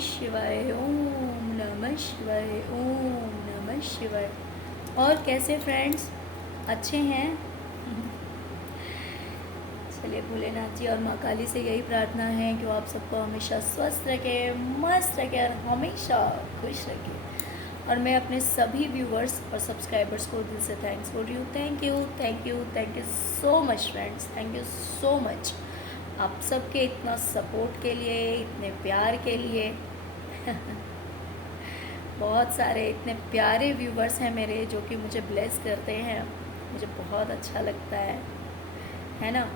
शिवाय, ओम नमः शिवाय, ओम नमः शिवाय। और कैसे फ्रेंड्स, अच्छे हैं? चलिए, भोलेनाथ जी और माँ काली से यही प्रार्थना है कि वो आप सबको हमेशा स्वस्थ रखे, मस्त रखे और हमेशा खुश रखे। और मैं अपने सभी व्यूवर्स और सब्सक्राइबर्स को दिल से थैंक्स बोल रही हूँ। Thank you, thank you, thank you so much friends, thank you so much आप सबके इतना सपोर्ट के लिए, इतने प्यार के लिए। बहुत सारे इतने प्यारे व्यूवर्स हैं मेरे जो कि मुझे ब्लेस करते हैं, मुझे बहुत अच्छा लगता है ना।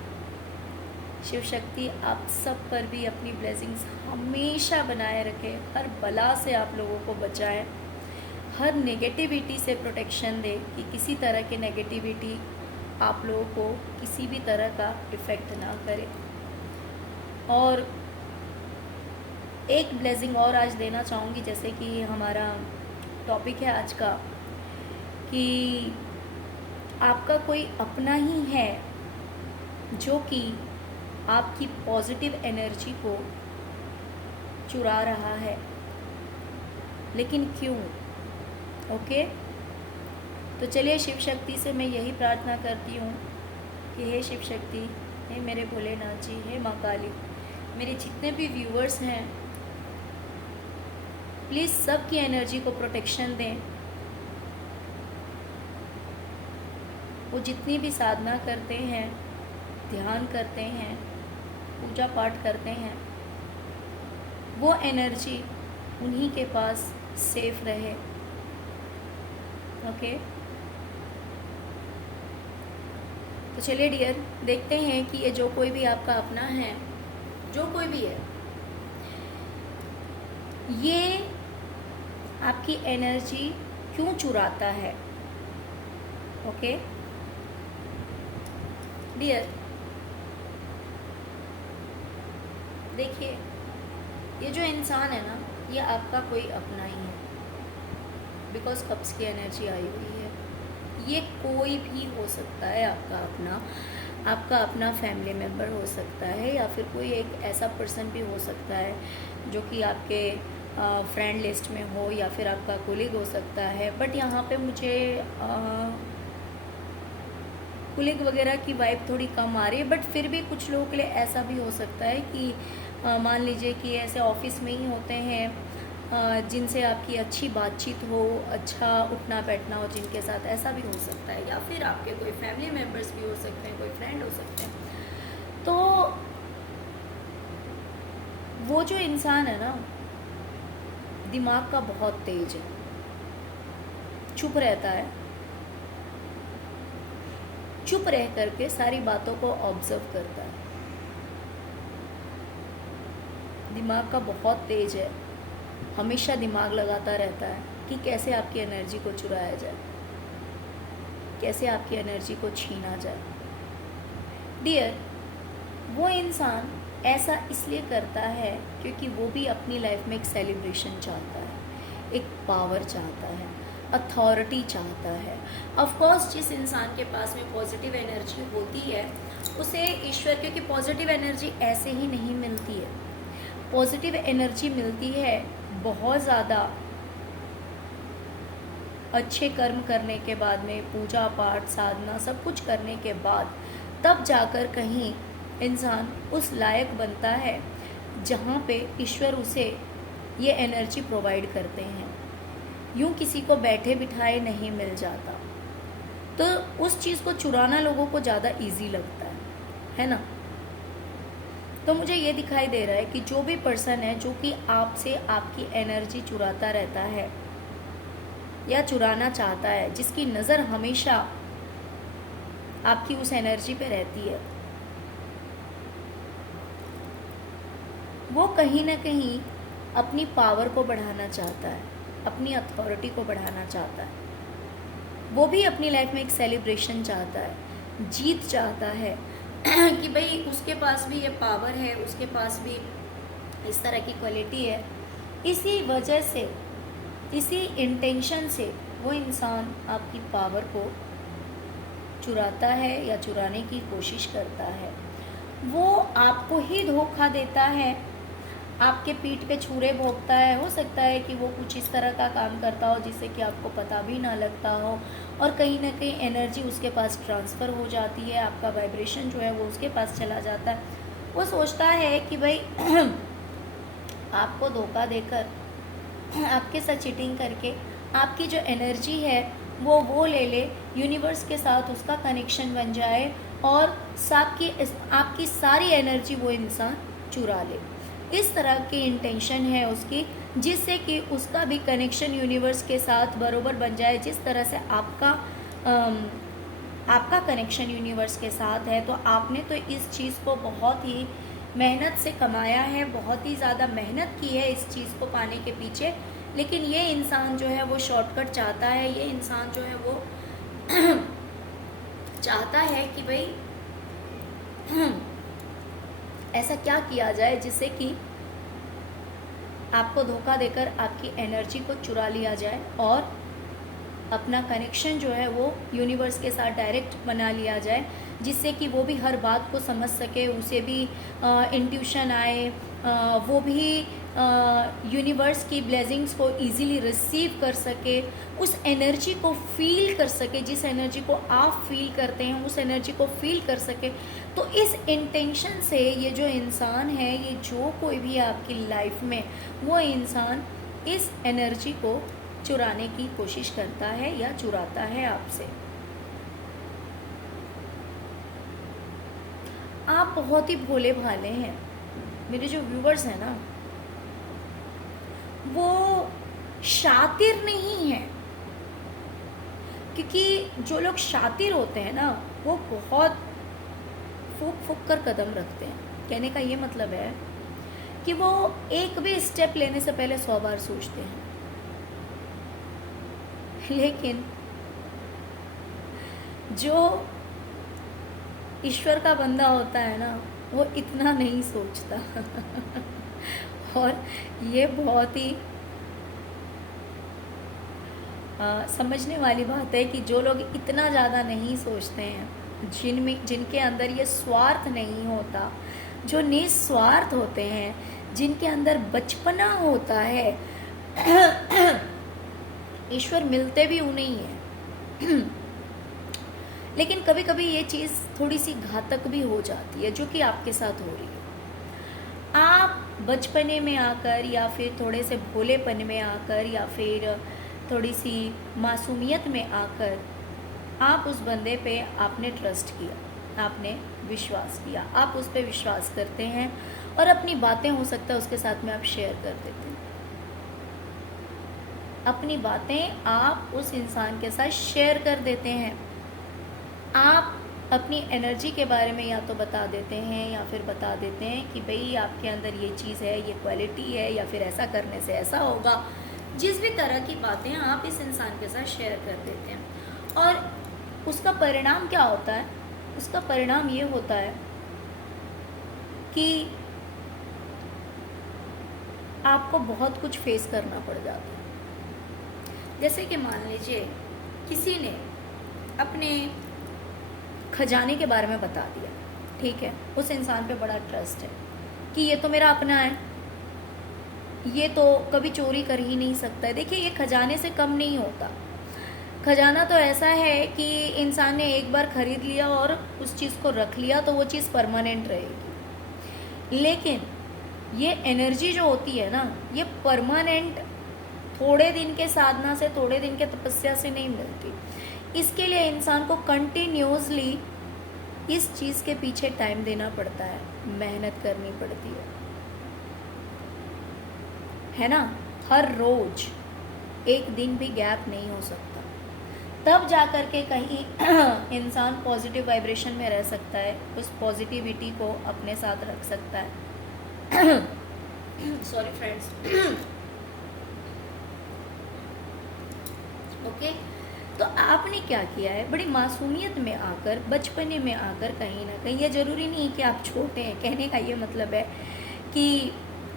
शिव शक्ति आप सब पर भी अपनी ब्लेसिंग्स हमेशा बनाए रखे, हर बला से आप लोगों को बचाए, हर नेगेटिविटी से प्रोटेक्शन दे कि किसी तरह की नेगेटिविटी आप लोगों को किसी भी तरह का इफ़ेक्ट ना करे। और एक ब्लेसिंग और आज देना चाहूँगी, जैसे कि हमारा टॉपिक है आज का कि आपका कोई अपना ही है जो कि आपकी पॉजिटिव एनर्जी को चुरा रहा है, लेकिन क्यों? ओके, तो चलिए शिव शक्ति से मैं यही प्रार्थना करती हूँ कि हे शिव शक्ति, हे मेरे भोलेनाथ जी, हे माँ काली, मेरे जितने भी व्यूवर्स हैं प्लीज़ सबकी एनर्जी को प्रोटेक्शन दें। वो जितनी भी साधना करते हैं, ध्यान करते हैं, पूजा पाठ करते हैं, वो एनर्जी उन्हीं के पास सेफ रहे। ओके, तो चलिए डियर, देखते हैं कि ये जो कोई भी आपका अपना है, जो कोई भी है, ये आपकी एनर्जी क्यों चुराता है। ओके डियर, देखिए, ये जो इंसान है ना, ये आपका कोई अपना ही है, बिकॉज कप्स की एनर्जी आई हुई है। ये कोई भी हो सकता है आपका अपना फैमिली मेम्बर हो सकता है, या फिर कोई एक ऐसा पर्सन भी हो सकता है जो कि आपके फ्रेंड लिस्ट में हो, या फिर आपका कोलीग हो सकता है। बट यहाँ पे मुझे कोलीग वगैरह की वाइब थोड़ी कम आ रही है, बट फिर भी कुछ लोगों के लिए ऐसा भी हो सकता है कि मान लीजिए कि ऐसे ऑफिस में ही होते हैं जिनसे आपकी अच्छी बातचीत हो, अच्छा उठना बैठना हो जिनके साथ, ऐसा भी हो सकता है। या फिर आपके कोई फैमिली मेम्बर्स भी हो सकते हैं, कोई फ्रेंड हो सकते हैं। तो वो जो इंसान है ना, दिमाग का बहुत तेज है, चुप रहता है, चुप रह करके सारी बातों को ऑब्जर्व करता है। दिमाग का बहुत तेज है, हमेशा दिमाग लगाता रहता है कि कैसे आपकी एनर्जी को चुराया जाए, कैसे आपकी एनर्जी को छीना जाए। डियर, वो इंसान ऐसा इसलिए करता है क्योंकि वो भी अपनी लाइफ में एक सेलिब्रेशन चाहता है, एक पावर चाहता है, अथॉरिटी चाहता है। ऑफ कोर्स जिस इंसान के पास में पॉजिटिव एनर्जी होती है उसे ईश्वर, क्योंकि पॉजिटिव एनर्जी ऐसे ही नहीं मिलती है, पॉजिटिव एनर्जी मिलती है बहुत ज़्यादा अच्छे कर्म करने के बाद में, पूजा पाठ साधना सब कुछ करने के बाद, तब जाकर कहीं इंसान उस लायक बनता है जहाँ पे ईश्वर उसे ये एनर्जी प्रोवाइड करते हैं। यूँ किसी को बैठे बिठाए नहीं मिल जाता, तो उस चीज़ को चुराना लोगों को ज़्यादा इजी लगता है ना। तो मुझे ये दिखाई दे रहा है कि जो भी पर्सन है जो कि आपसे आपकी एनर्जी चुराता रहता है या चुराना चाहता है, जिसकी नज़र हमेशा आपकी उस एनर्जी पे रहती है, वो कहीं ना कहीं अपनी पावर को बढ़ाना चाहता है, अपनी अथॉरिटी को बढ़ाना चाहता है। वो भी अपनी लाइफ में एक सेलिब्रेशन चाहता है, जीत चाहता है कि भाई उसके पास भी ये पावर है, उसके पास भी इस तरह की क्वालिटी है। इसी वजह से, इसी इंटेंशन से वो इंसान आपकी पावर को चुराता है या चुराने की कोशिश करता है। वो आपको ही धोखा देता है, आपके पीठ पे छुरे भोंकता है, हो सकता है कि वो कुछ इस तरह का काम करता हो जिससे कि आपको पता भी ना लगता हो, और कहीं ना कहीं एनर्जी उसके पास ट्रांसफ़र हो जाती है, आपका वाइब्रेशन जो है वो उसके पास चला जाता है। वो सोचता है कि भाई आपको धोखा देकर, आपके साथ चीटिंग करके आपकी जो एनर्जी है वो ले ले, यूनिवर्स के साथ उसका कनेक्शन बन जाए और आपकी सारी एनर्जी वो इंसान चुरा ले। इस तरह की इंटेंशन है उसकी, जिससे कि उसका भी कनेक्शन यूनिवर्स के साथ बरोबर बन जाए जिस तरह से आपका कनेक्शन यूनिवर्स के साथ है। तो आपने तो इस चीज़ को बहुत ही मेहनत से कमाया है, बहुत ही ज़्यादा मेहनत की है इस चीज़ को पाने के पीछे, लेकिन ये इंसान जो है वो शॉर्टकट चाहता है। ये इंसान जो है वो चाहता है कि भाई ऐसा क्या किया जाए जिससे कि आपको धोखा देकर आपकी एनर्जी को चुरा लिया जाए और अपना कनेक्शन जो है वो यूनिवर्स के साथ डायरेक्ट बना लिया जाए, जिससे कि वो भी हर बात को समझ सके, उसे भी इंट्यूशन आए, वो भी यूनिवर्स की ब्लेसिंग्स को इजीली रिसीव कर सके, उस एनर्जी को फील कर सके, जिस एनर्जी को आप फील करते हैं उस एनर्जी को फील कर सके। तो इस इंटेंशन से ये जो इंसान है, ये जो कोई भी आपकी लाइफ में, वो इंसान इस एनर्जी को चुराने की कोशिश करता है या चुराता है आपसे। आप बहुत ही भोले भाले हैं, मेरे जो व्यूवर्स हैं ना, वो शातिर नहीं है, क्योंकि जो लोग शातिर होते हैं ना वो बहुत फूक फूक कर कदम रखते हैं। कहने का ये मतलब है कि वो एक भी स्टेप लेने से पहले 100 बार सोचते हैं, लेकिन जो ईश्वर का बंदा होता है ना वो इतना नहीं सोचता और ये बहुत ही समझने वाली बात है कि जो लोग इतना ज़्यादा नहीं सोचते हैं, जिनके अंदर ये स्वार्थ नहीं होता, जो निस्वार्थ होते हैं, जिनके अंदर बचपना होता है, ईश्वर मिलते भी उन्हें ही है लेकिन कभी कभी ये चीज़ थोड़ी सी घातक भी हो जाती है, जो कि आपके साथ हो रही है। आप बचपने में आकर या फिर थोड़े से भोलेपन में आकर या फिर थोड़ी सी मासूमियत में आकर आप उस बंदे पे आपने ट्रस्ट किया, आपने विश्वास किया, आप उस पर विश्वास करते हैं और अपनी बातें हो सकता है उसके साथ में आप शेयर कर देते हैं। अपनी बातें आप उस इंसान के साथ शेयर कर देते हैं, आप अपनी एनर्जी के बारे में या तो बता देते हैं या फिर बता देते हैं कि भाई आपके अंदर ये चीज़ है, ये क्वालिटी है, या फिर ऐसा करने से ऐसा होगा। जिस भी तरह की बातें आप इस इंसान के साथ शेयर कर देते हैं और उसका परिणाम क्या होता है? उसका परिणाम ये होता है कि आपको बहुत कुछ फेस करना पड़ जाता है। जैसे कि मान लीजिए किसी ने अपने खजाने के बारे में बता दिया, ठीक है, उस इंसान पे बड़ा ट्रस्ट है कि ये तो मेरा अपना है, ये तो कभी चोरी कर ही नहीं सकता है। देखिए, ये खजाने से कम नहीं होता। खजाना तो ऐसा है कि इंसान ने एक बार खरीद लिया और उस चीज़ को रख लिया तो वो चीज़ परमानेंट रहेगी, लेकिन ये एनर्जी जो होती है ना, ये परमानेंट थोड़े दिन के साधना से, थोड़े दिन के तपस्या से नहीं मिलती। इसके लिए इंसान को कंटिन्यूसली इस चीज़ के पीछे टाइम देना पड़ता है, मेहनत करनी पड़ती है ना। हर रोज एक दिन भी गैप नहीं हो सकता, तब जा कर के कहीं इंसान पॉजिटिव वाइब्रेशन में रह सकता है, उस पॉजिटिविटी को अपने साथ रख सकता है। Sorry friends. ओके, तो आपने क्या किया है, बड़ी मासूमियत में आकर, बचपने में आकर, कहीं ना कहीं, ये ज़रूरी नहीं कि आप छोटे हैं, कहने का ये मतलब है कि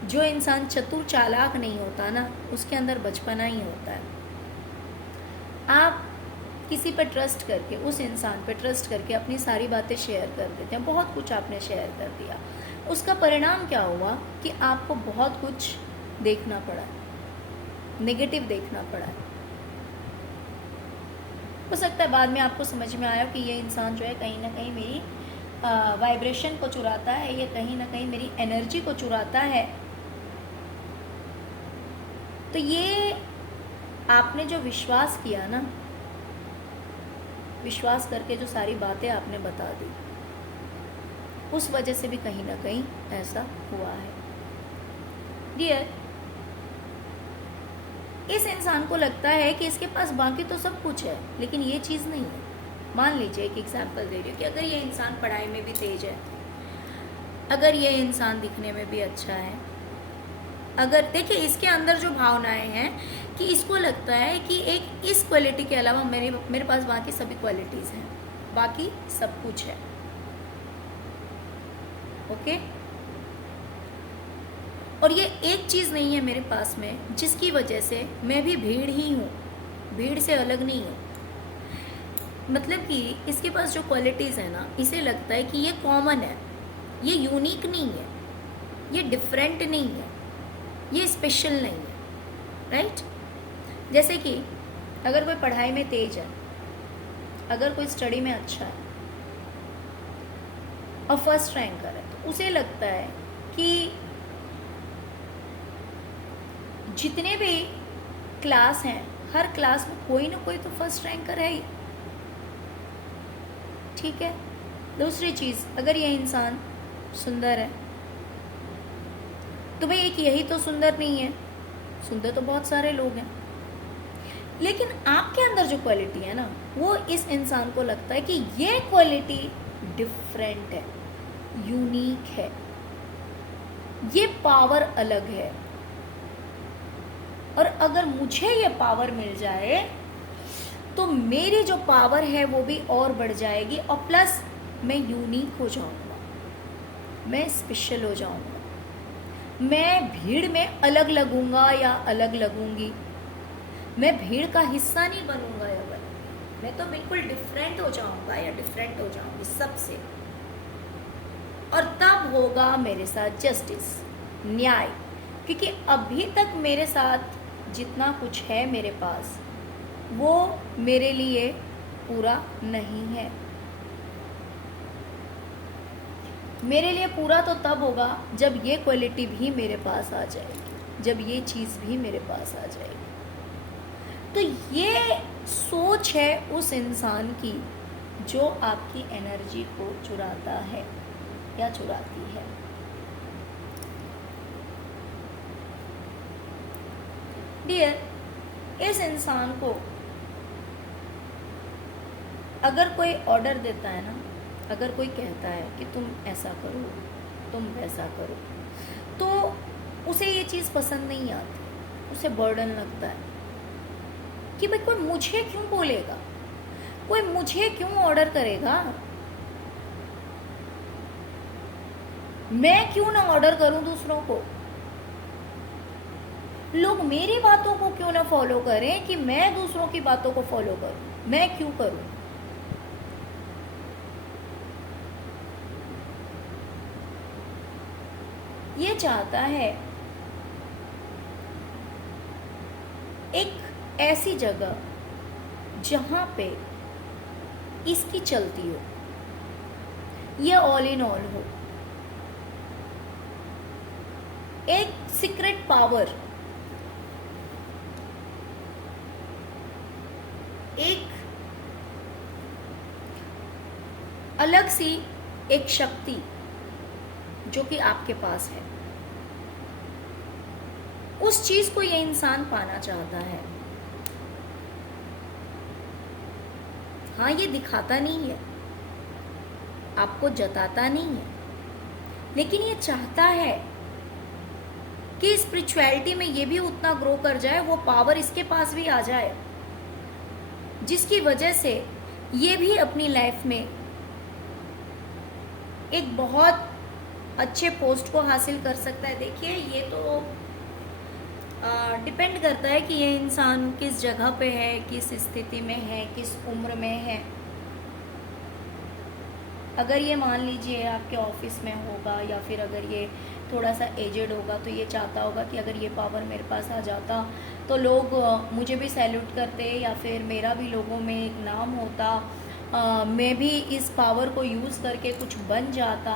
जो इंसान चतुर चालाक नहीं होता ना, उसके अंदर बचपना ही होता है। आप किसी पर ट्रस्ट करके, उस इंसान पर ट्रस्ट करके अपनी सारी बातें शेयर कर देते हैं, बहुत कुछ आपने शेयर कर दिया, उसका परिणाम क्या हुआ कि आपको बहुत कुछ देखना पड़ा, नेगेटिव देखना पड़ा। हो सकता है बाद में आपको समझ में आया कि ये इंसान जो है कहीं ना कहीं मेरी वाइब्रेशन को चुराता है, ये कहीं ना कहीं मेरी एनर्जी को चुराता है। तो ये आपने जो विश्वास किया ना, विश्वास करके जो सारी बातें आपने बता दी, उस वजह से भी कहीं ना कहीं ऐसा हुआ है। डियर, इस इंसान को लगता है कि इसके पास बाकी तो सब कुछ है, लेकिन ये चीज़ नहीं है। मान लीजिए एक एग्जाम्पल दे रही हूँ कि अगर ये इंसान पढ़ाई में भी तेज है, अगर ये इंसान दिखने में भी अच्छा है, अगर देखिए इसके अंदर जो भावनाएं हैं कि इसको लगता है कि एक इस क्वालिटी के अलावा मेरे पास बाकी सभी क्वालिटीज़ हैं, बाकी सब कुछ है। ओके, और ये एक चीज़ नहीं है मेरे पास में जिसकी वजह से मैं भी भीड़ ही हूँ, भीड़ से अलग नहीं हूँ। मतलब कि इसके पास जो क्वालिटीज़ है ना, इसे लगता है कि ये कॉमन है, ये यूनिक नहीं है, ये डिफरेंट नहीं है, ये स्पेशल नहीं है। राइट? जैसे कि अगर कोई पढ़ाई में तेज है, अगर कोई स्टडी में अच्छा है और फर्स्ट रैंकर है, तो उसे लगता है कि जितने भी क्लास हैं, हर क्लास में कोई ना कोई तो फर्स्ट रैंकर है ही। ठीक है। दूसरी चीज़, अगर ये इंसान सुंदर है तो भाई एक यही तो सुंदर नहीं है, सुंदर तो बहुत सारे लोग हैं, लेकिन आपके अंदर जो क्वालिटी है ना, वो इस इंसान को लगता है कि ये क्वालिटी डिफरेंट है, यूनिक है, ये पावर अलग है, और अगर मुझे ये पावर मिल जाए तो मेरी जो पावर है वो भी और बढ़ जाएगी, और प्लस मैं यूनिक हो जाऊंगा, मैं स्पेशल हो जाऊंगा, मैं भीड़ में अलग लगूंगा या अलग लगूंगी, मैं भीड़ का हिस्सा नहीं बनूंगा या बनूंगी, मैं तो बिल्कुल डिफरेंट हो जाऊंगा या डिफरेंट हो जाऊंगी सबसे। और तब होगा मेरे साथ जस्टिस, न्याय, क्योंकि अभी तक मेरे साथ जितना कुछ है मेरे पास वो मेरे लिए पूरा नहीं है। मेरे लिए पूरा तो तब होगा जब ये क्वालिटी भी मेरे पास आ जाएगी, जब ये चीज़ भी मेरे पास आ जाएगी। तो ये सोच है उस इंसान की जो आपकी एनर्जी को चुराता है या चुराती है। डियर, इस इंसान को अगर कोई ऑर्डर देता है ना, अगर कोई कहता है कि तुम ऐसा करो, तुम वैसा करो, तो उसे ये चीज़ पसंद नहीं आती, उसे बर्डन लगता है कि भाई कोई मुझे क्यों बोलेगा, कोई मुझे क्यों ऑर्डर करेगा, मैं क्यों ना ऑर्डर करूं दूसरों को, लोग मेरी बातों को क्यों ना फॉलो करें कि मैं दूसरों की बातों को फॉलो करूं, मैं क्यों करूं। ये चाहता है एक ऐसी जगह जहां पे इसकी चलती हो, ये ऑल इन ऑल हो, एक सीक्रेट पावर, एक अलग सी एक शक्ति जो कि आपके पास है, उस चीज को ये इंसान पाना चाहता है। हाँ, ये दिखाता नहीं है, आपको जताता नहीं है, लेकिन ये चाहता है कि स्पिरिचुअलिटी में ये भी उतना ग्रो कर जाए, वो पावर इसके पास भी आ जाए, जिसकी वजह से ये भी अपनी लाइफ में एक बहुत अच्छे पोस्ट को हासिल कर सकता है। देखिए, ये तो डिपेंड करता है कि ये इंसान किस जगह पे है, किस स्थिति में है, किस उम्र में है। अगर ये मान लीजिए आपके ऑफिस में होगा या फिर अगर ये थोड़ा सा एजेड होगा तो ये चाहता होगा कि अगर ये पावर मेरे पास आ जाता तो लोग मुझे भी सैल्यूट करते या फिर मेरा भी लोगों में एक नाम होता, मैं भी इस पावर को यूज़ करके कुछ बन जाता,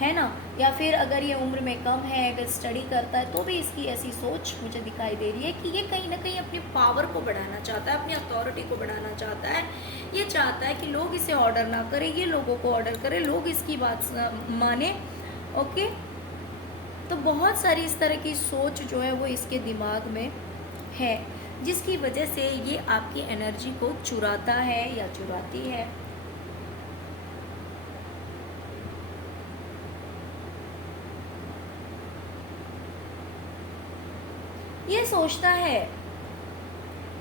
है ना। या फिर अगर ये उम्र में कम है, अगर स्टडी करता है तो भी इसकी ऐसी सोच मुझे दिखाई दे रही है कि ये कहीं ना कहीं अपनी पावर को बढ़ाना चाहता है, अपनी अथॉरिटी को बढ़ाना चाहता है। ये चाहता है कि लोग इसे ऑर्डर ना करें, ये लोगों को ऑर्डर करे, लोग इसकी बात माने। ओके, तो बहुत सारी इस तरह की सोच जो है वो इसके दिमाग में है, जिसकी वजह से ये आपकी एनर्जी को चुराता है या चुराती है। ये सोचता है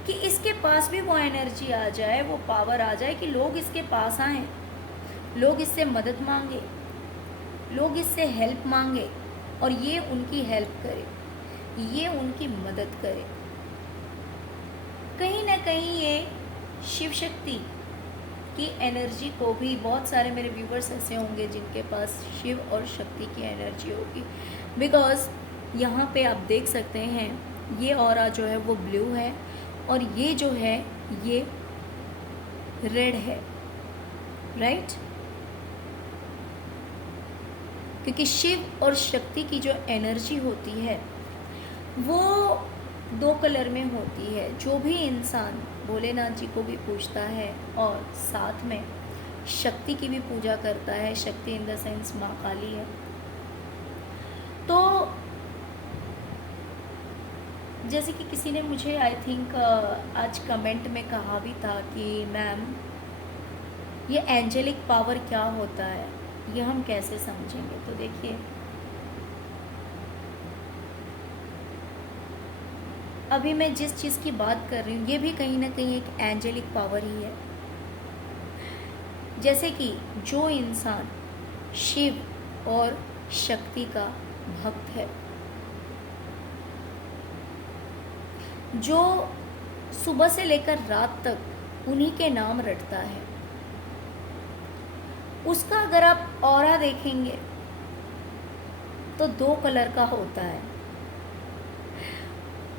कि इसके पास भी वो एनर्जी आ जाए, वो पावर आ जाए कि लोग इसके पास आएं, लोग इससे मदद मांगे, लोग इससे हेल्प मांगे और ये उनकी हेल्प करे, ये उनकी मदद करे। कहीं ना कहीं ये शिव शक्ति की एनर्जी को भी, बहुत सारे मेरे व्यूवर्स ऐसे होंगे जिनके पास शिव और शक्ति की एनर्जी होगी, बिकॉज यहाँ पे आप देख सकते हैं ये ऑरा जो है वो ब्लू है और ये जो है ये रेड है, राइट। क्योंकि शिव और शक्ति की जो एनर्जी होती है वो 2 कलर में होती है। जो भी इंसान भोलेनाथ जी को भी पूजता है और साथ में शक्ति की भी पूजा करता है, शक्ति इन द सेंस माँ काली है, तो जैसे कि किसी ने मुझे आई थिंक आज कमेंट में कहा भी था कि मैम ये एंजेलिक पावर क्या होता है, ये हम कैसे समझेंगे। तो देखिए, अभी मैं जिस चीज़ की बात कर रही हूँ ये भी कहीं ना कहीं एक एंजेलिक पावर ही है। जैसे कि जो इंसान शिव और शक्ति का भक्त है, जो सुबह से लेकर रात तक उन्हीं के नाम रटता है, उसका अगर आप ऑरा देखेंगे तो 2 कलर का होता है।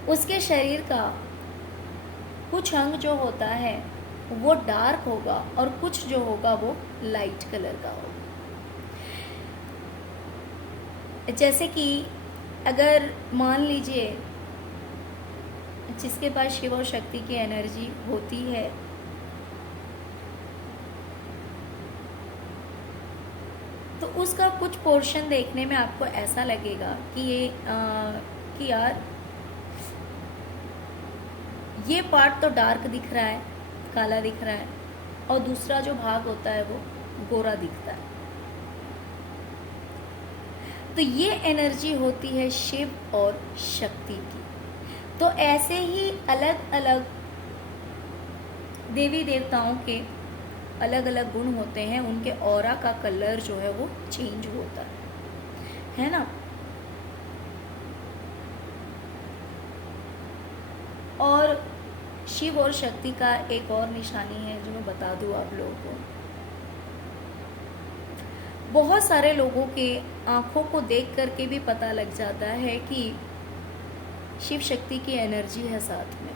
उसके शरीर का कुछ अंग जो होता है वो डार्क होगा और कुछ जो होगा वो लाइट कलर का होगा। जैसे कि अगर मान लीजिए जिसके पास शिव और शक्ति की एनर्जी होती है तो उसका कुछ पोर्शन देखने में आपको ऐसा लगेगा कि कि यार ये पार्ट तो डार्क दिख रहा है, काला दिख रहा है, और दूसरा जो भाग होता है वो गोरा दिखता है। तो ये एनर्जी होती है शिव और शक्ति की। तो ऐसे ही अलग अलग देवी देवताओं के अलग अलग गुण होते हैं, उनके ऑरा का कलर जो है वो चेंज होता है ना। और शिव और शक्ति का एक और निशानी है जो मैं बता दूं आप लोगों को। बहुत सारे लोगों के आंखों को देख करके भी पता लग जाता है कि शिव शक्ति की एनर्जी है साथ में।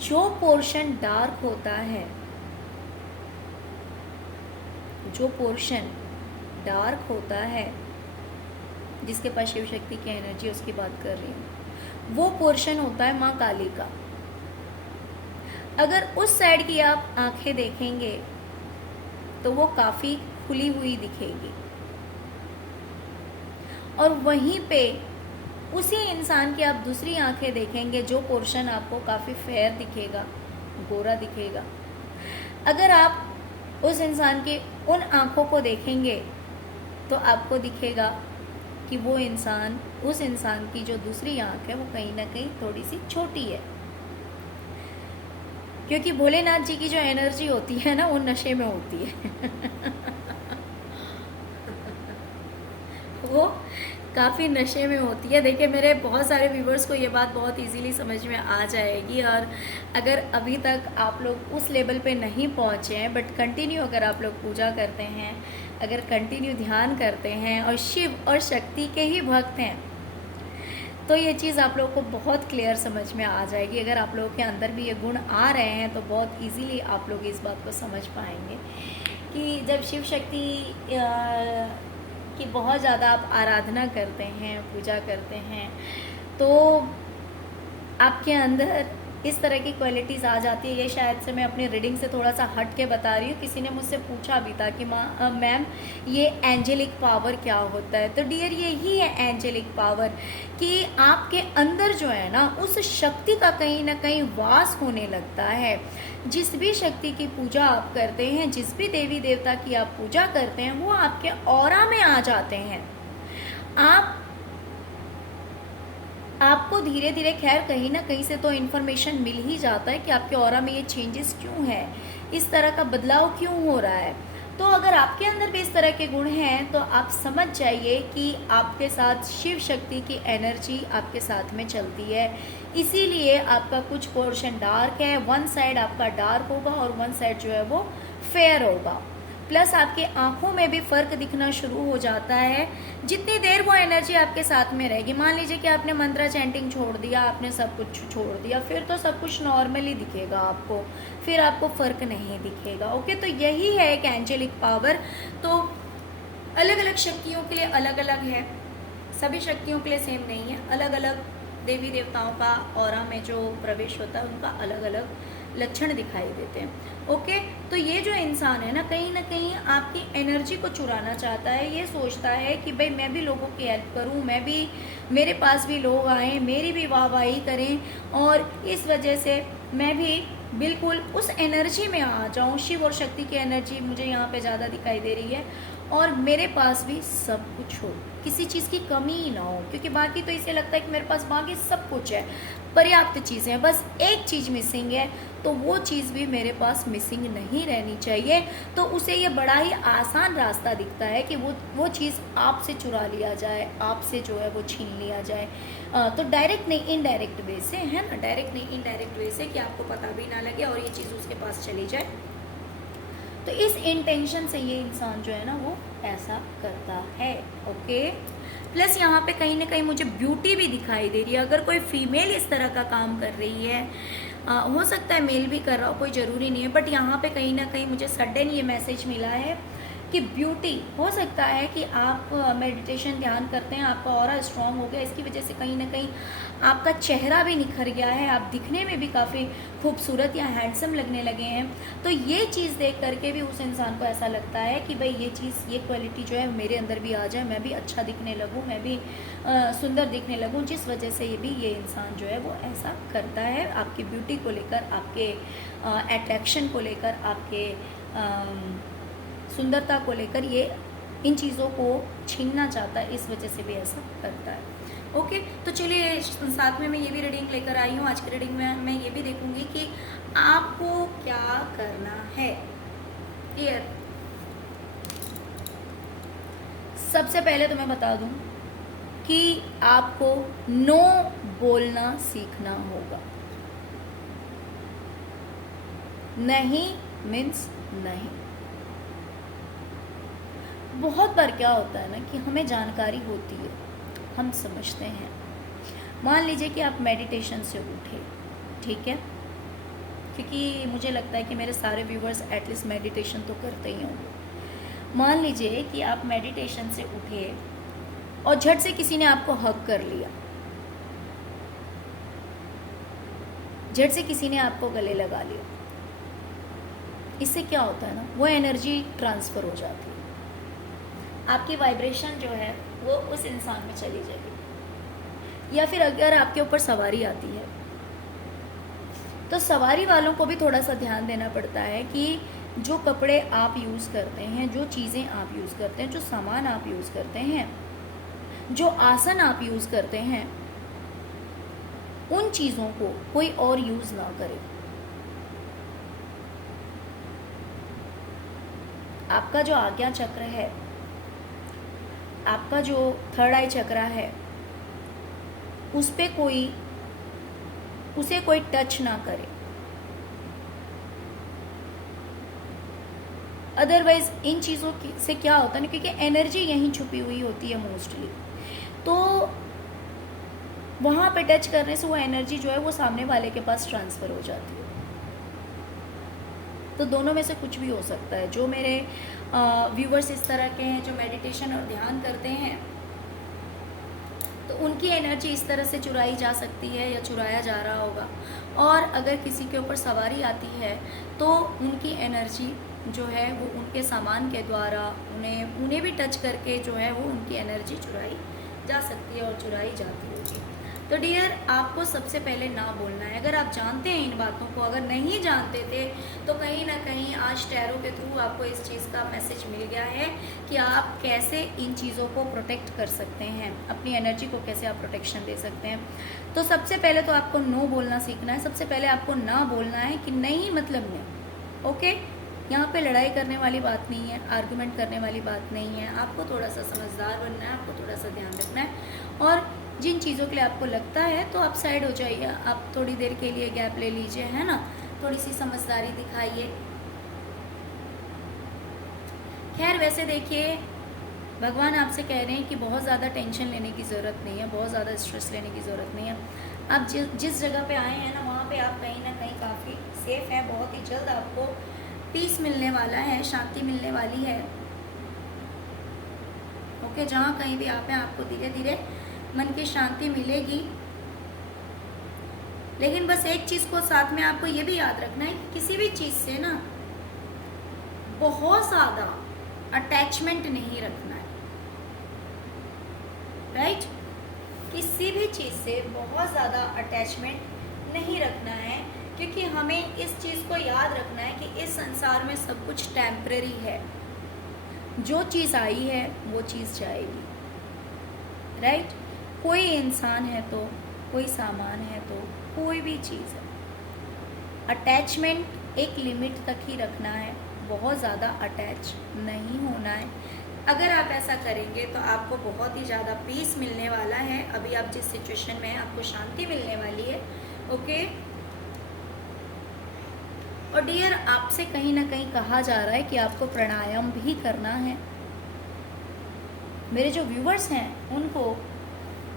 जो पोर्शन डार्क होता है, जो पोर्शन डार्क होता है जिसके पास शिव शक्ति की एनर्जी, उसकी बात कर रही हूँ, वो पोर्शन होता है माँ काली का। अगर उस साइड की आप आंखें देखेंगे तो वो काफ़ी खुली हुई दिखेगी, और वहीं पे उसी इंसान की आप दूसरी आंखें देखेंगे, जो पोर्शन आपको काफ़ी फेयर दिखेगा, गोरा दिखेगा। अगर आप उस इंसान की उन आंखों को देखेंगे तो आपको दिखेगा कि वो इंसान, उस इंसान की जो दूसरी आंख है वो कहीं ना कहीं थोड़ी सी छोटी है। क्योंकि भोलेनाथ जी की जो एनर्जी होती है ना वो नशे में होती है वो काफ़ी नशे में होती है। देखिए मेरे बहुत सारे व्यूवर्स को ये बात बहुत इजीली समझ में आ जाएगी, और अगर अभी तक आप लोग उस लेवल पे नहीं पहुँचे हैं, बट कंटिन्यू अगर आप लोग पूजा करते हैं, अगर कंटिन्यू ध्यान करते हैं और शिव और शक्ति के ही भक्त हैं, तो ये चीज़ आप लोगों को बहुत क्लियर समझ में आ जाएगी। अगर आप लोगों के अंदर भी ये गुण आ रहे हैं तो बहुत इजीली आप लोग इस बात को समझ पाएंगे कि जब शिव शक्ति की बहुत ज़्यादा आप आराधना करते हैं, पूजा करते हैं, तो आपके अंदर इस तरह की क्वालिटीज़ आ जाती है। ये शायद से मैं अपनी रीडिंग से थोड़ा सा हट के बता रही हूँ। किसी ने मुझसे पूछा भी था कि मैम ये एंजेलिक पावर क्या होता है। तो डियर यही है एंजेलिक पावर, कि आपके अंदर जो है ना उस शक्ति का कहीं ना कहीं वास होने लगता है। जिस भी शक्ति की पूजा आप करते हैं, जिस भी देवी देवता की आप पूजा करते हैं, वो आपके ऑरा में आ जाते हैं। आपको धीरे धीरे खैर कहीं ना कहीं से तो इन्फॉर्मेशन मिल ही जाता है कि आपके ऑरा में ये चेंजेस क्यों है, इस तरह का बदलाव क्यों हो रहा है। तो अगर आपके अंदर भी इस तरह के गुण हैं तो आप समझ जाइए कि आपके साथ शिव शक्ति की एनर्जी आपके साथ में चलती है। इसीलिए आपका कुछ पोर्शन डार्क है, वन साइड आपका डार्क होगा और वन साइड जो है वो फेयर होगा। प्लस आपकी आंखों में भी फर्क दिखना शुरू हो जाता है जितनी देर वो एनर्जी आपके साथ में रहेगी। मान लीजिए कि आपने मंत्रा चैंटिंग छोड़ दिया, आपने सब कुछ छोड़ दिया, फिर तो सब कुछ नॉर्मली दिखेगा आपको, फिर आपको फर्क नहीं दिखेगा। ओके, तो यही है एक एंजेलिक पावर। तो अलग अलग शक्तियों के लिए अलग अलग है, सभी शक्तियों के लिए सेम नहीं है। अलग अलग देवी देवताओं का ऑरा में जो प्रवेश होता है उनका अलग अलग लक्षण दिखाई देते हैं। ओके, तो ये जो इंसान है ना कहीं आपकी एनर्जी को चुराना चाहता है। ये सोचता है कि भाई मैं भी लोगों की हेल्प करूं, मैं भी, मेरे पास भी लोग आएँ, मेरी भी वाहवाही करें, और इस वजह से मैं भी बिल्कुल उस एनर्जी में आ जाऊं। शिव और शक्ति की एनर्जी मुझे यहाँ पे ज़्यादा दिखाई दे रही है, और मेरे पास भी सब कुछ हो, किसी चीज़ की कमी ही ना हो। क्योंकि बाकी तो इसे लगता है कि मेरे पास बाकी सब कुछ है, पर्याप्त चीज़ें हैं, बस एक चीज़ मिसिंग है, तो वो चीज़ भी मेरे पास मिसिंग नहीं रहनी चाहिए। तो उसे ये बड़ा ही आसान रास्ता दिखता है कि वो चीज़ आपसे चुरा लिया जाए, आपसे जो है वो छीन लिया जाए। तो डायरेक्ट नहीं इनडायरेक्ट वे से, है ना, डायरेक्ट नहीं इनडायरेक्ट वे से, कि आपको पता भी ना लगे और ये चीज़ उसके पास चली जाए। तो इस इंटेंशन से ये इंसान जो है ना वो ऐसा करता है। ओके, प्लस यहाँ पे कहीं ना कहीं मुझे ब्यूटी भी दिखाई दे रही है। अगर कोई फीमेल इस तरह का काम कर रही है, हो सकता है मेल भी कर रहा हो, कोई ज़रूरी नहीं है, बट यहाँ पे कहीं ना कहीं मुझे सडन ये मैसेज मिला है कि ब्यूटी, हो सकता है कि आप मेडिटेशन ध्यान करते हैं, आपका ऑरा स्ट्रांग हो गया, इसकी वजह से कहीं ना कहीं आपका चेहरा भी निखर गया है, आप दिखने में भी काफ़ी खूबसूरत या हैंडसम लगने लगे हैं। तो ये चीज़ देख करके भी उस इंसान को ऐसा लगता है कि भाई ये चीज़, ये क्वालिटी जो है मेरे अंदर भी आ जाए, मैं भी अच्छा दिखने लगूँ, मैं भी सुंदर दिखने लगूँ, जिस वजह से ये इंसान जो है वो ऐसा करता है। आपकी ब्यूटी को लेकर, आपके अट्रैक्शन को लेकर, आपके सुंदरता को लेकर ये इन चीज़ों को छीनना चाहता है, इस वजह से भी ऐसा करता है। ओके, तो चलिए साथ में मैं ये भी रीडिंग लेकर आई हूँ। आज की रीडिंग में मैं ये भी देखूंगी कि आपको क्या करना है। क्लियर, सबसे पहले तो मैं बता दूं कि आपको नो बोलना सीखना होगा। नहीं मीन्स नहीं। बहुत बार क्या होता है ना कि हमें जानकारी होती है, हम समझते हैं। मान लीजिए कि आप मेडिटेशन से उठे, ठीक है, क्योंकि मुझे लगता है कि मेरे सारे व्यूवर्स एटलीस्ट मेडिटेशन तो करते ही होंगे। मान लीजिए कि आप मेडिटेशन से उठे और झट से किसी ने आपको हग कर लिया, झट से किसी ने आपको गले लगा लिया। इससे क्या होता है ना, वो एनर्जी ट्रांसफ़र हो जाती है, आपकी वाइब्रेशन जो है वो उस इंसान में चली जाएगी। या फिर अगर आपके ऊपर सवारी आती है तो सवारी वालों को भी थोड़ा सा ध्यान देना पड़ता है कि जो कपड़े आप यूज़ करते हैं, जो चीज़ें आप यूज़ करते हैं, जो सामान आप यूज़ करते हैं, जो आसन आप यूज़ करते हैं, उन चीज़ों को कोई और यूज़ ना करे। आपका जो आज्ञा चक्र है आपका जो थर्ड आई चक्रा है उस पे उसे कोई टच ना करे। अदरवाइज इन चीज़ों से क्या होता है ना, क्योंकि एनर्जी यहीं छुपी हुई होती है मोस्टली, तो वहाँ पे टच करने से वो एनर्जी जो है वो सामने वाले के पास ट्रांसफ़र हो जाती है। तो दोनों में से कुछ भी हो सकता है। जो मेरे व्यूवर्स इस तरह के हैं जो मेडिटेशन और ध्यान करते हैं, तो उनकी एनर्जी इस तरह से चुराई जा सकती है या चुराया जा रहा होगा। और अगर किसी के ऊपर सवारी आती है तो उनकी एनर्जी जो है वो उनके सामान के द्वारा उन्हें भी टच करके जो है वो उनकी एनर्जी चुराई जा सकती है और चुराई जाती होगी। तो डियर, आपको सबसे पहले ना बोलना है। अगर आप जानते हैं इन बातों को, अगर नहीं जानते थे तो कहीं ना कहीं आज टैरो के थ्रू आपको इस चीज़ का मैसेज मिल गया है कि आप कैसे इन चीज़ों को प्रोटेक्ट कर सकते हैं, अपनी एनर्जी को कैसे आप प्रोटेक्शन दे सकते हैं। तो सबसे पहले तो आपको नो बोलना सीखना है। सबसे पहले आपको ना बोलना है कि नहीं मतलब नहीं। ओके, यहाँ पे लड़ाई करने वाली बात नहीं है, आर्गुमेंट करने वाली बात नहीं है। आपको थोड़ा सा समझदार बनना है, आपको थोड़ा सा ध्यान रखना है। और जिन चीज़ों के लिए आपको लगता है तो आप साइड हो जाइए, आप थोड़ी देर के लिए गैप ले लीजिए, है ना, थोड़ी सी समझदारी दिखाइए। खैर वैसे देखिए, भगवान आपसे कह रहे हैं कि बहुत ज़्यादा टेंशन लेने की ज़रूरत नहीं है, बहुत ज़्यादा स्ट्रेस लेने की ज़रूरत नहीं है। आप जिस जगह पे आए हैं ना, वहाँ पे आप कहीं ना कहीं काफ़ी सेफ हैं। बहुत ही जल्द आपको पीस मिलने वाला है, शांति मिलने वाली है। ओके, जहाँ कहीं भी आप हैं आपको धीरे धीरे मन की शांति मिलेगी। लेकिन बस एक चीज़ को साथ में आपको ये भी याद रखना है कि किसी भी चीज़ से ना बहुत ज़्यादा अटैचमेंट नहीं रखना है, राइट। किसी भी चीज़ से बहुत ज़्यादा अटैचमेंट नहीं रखना है, क्योंकि हमें इस चीज़ को याद रखना है कि इस संसार में सब कुछ टेम्परेरी है। जो चीज़ आई है वो चीज़ जाएगी, राइट। कोई इंसान है तो कोई सामान है तो कोई भी चीज़ है, अटैचमेंट एक लिमिट तक ही रखना है, बहुत ज़्यादा अटैच नहीं होना है। अगर आप ऐसा करेंगे तो आपको बहुत ही ज़्यादा पीस मिलने वाला है। अभी आप जिस सिचुएशन में हैं आपको शांति मिलने वाली है। ओके, और डियर, आपसे कहीं ना कहीं कहा जा रहा है कि आपको प्राणायाम भी करना है। मेरे जो व्यूवर्स हैं उनको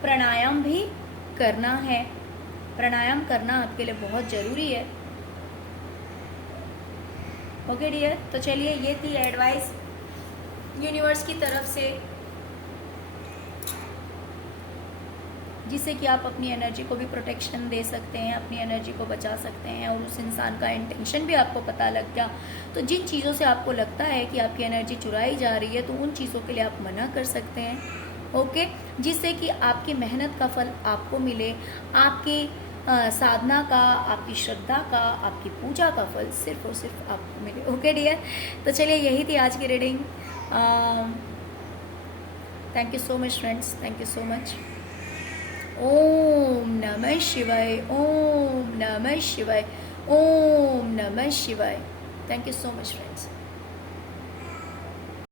प्राणायाम भी करना है। प्राणायाम करना आपके लिए बहुत ज़रूरी है। ओके डियर, तो चलिए ये थी एडवाइस यूनिवर्स की तरफ से, जिससे कि आप अपनी एनर्जी को भी प्रोटेक्शन दे सकते हैं, अपनी एनर्जी को बचा सकते हैं। और उस इंसान का इंटेंशन भी आपको पता लग गया। तो जिन चीज़ों से आपको लगता है कि आपकी एनर्जी चुराई जा रही है तो उन चीज़ों के लिए आप मना कर सकते हैं। ओके, जिससे कि आपकी मेहनत का फल आपको मिले, आपकी साधना का, आपकी श्रद्धा का, आपकी पूजा का फल सिर्फ और सिर्फ आपको मिले। ओके डियर, तो चलिए यही थी आज की reading. Thank you so much friends, thank you so much. ओम नमः शिवाय, ओम नमः शिवाय, ओम नमः शिवाय। Thank you so much friends.